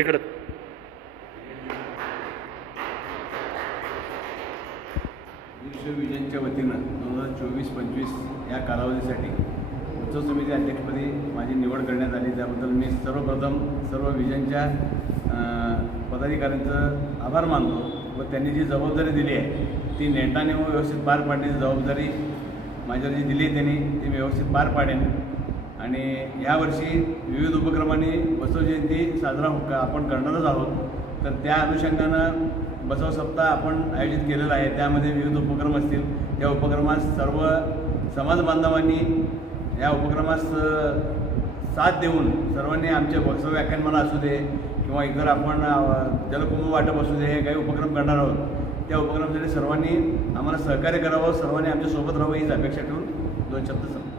ఇక్కడ विश्व विजनच्या वतीनं दोन हजार चोवीस पंचवीस या कालावधीसाठी उत्सव समिती अध्यक्षपदी माझी निवड करण्यात आली. त्याबद्दल मी सर्वप्रथम सर्व विजनच्या पदाधिकाऱ्यांचं आभार मानतो व त्यांनी जी जबाबदारी दिली आहे ती नेटाने व व्यवस्थित पार पाडण्याची जबाबदारी माझ्यावर जी दिली आहे त्यांनी ती मी व्यवस्थित पार पाडेन. आणि यावर्षी विविध उपक्रमांनी बसव जयंती साजरा हो- आपण करणारच आहोत. तर त्या अनुषंगानं बसव सप्ताह आपण आयोजित केलेला आहे. त्यामध्ये विविध उपक्रम असतील. या उपक्रमास सर्व समाज बांधवांनी या उपक्रमास साथ देऊन सर्वांनी आमचे बसव व्याख्यानमाला असू दे किंवा इतर आपण जलकुंभ वाटप असू दे हे काही उपक्रम करणार आहोत. त्या उपक्रमासाठी सर्वांनी आम्हाला सहकार्य करावं. सर्वांनी आमच्यासोबत राहावं हीच अपेक्षा ठेवून दोन शब्द सांगतो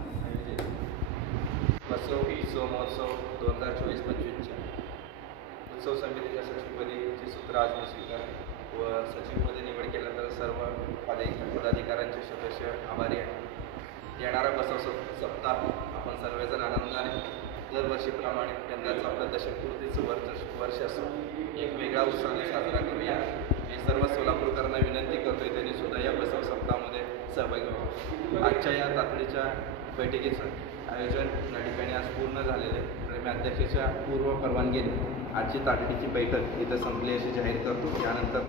बसव उत्सव महोत्सव दोन हजार चोवीस पंचवीसच्या. उत्सव समितीच्या सचिवपदी सूत्र आज मी स्वीकार व सचिवमध्ये निवड केल्यानंतर सर्व पदाधि पदाधिकाऱ्यांचे सदस्य आभारी आहे येणारा बसव सप्ताह आपण सर्वजण आनंदाने दरवर्षीप्रमाणे यंदाचं आपलं दशकपूर्तीचं वर्ष वर्ष असून एक वेगळा उत्साह साजरा करूया. मी सर्व सोलापूरकरांना विनंती करतोय त्यांनी सुद्धा या बसव सप्ताहामध्ये सहभागी व्हावं. आजच्या या तातडीच्या बैठकीचं आयोजन या ठिकाणी आज पूर्ण झालेले आहे. आणि मी अध्यक्षाच्या पूर्व परवानगीने आजची तातडीची बैठक इथं संपली अशी जाहीर करतो. त्यानंतर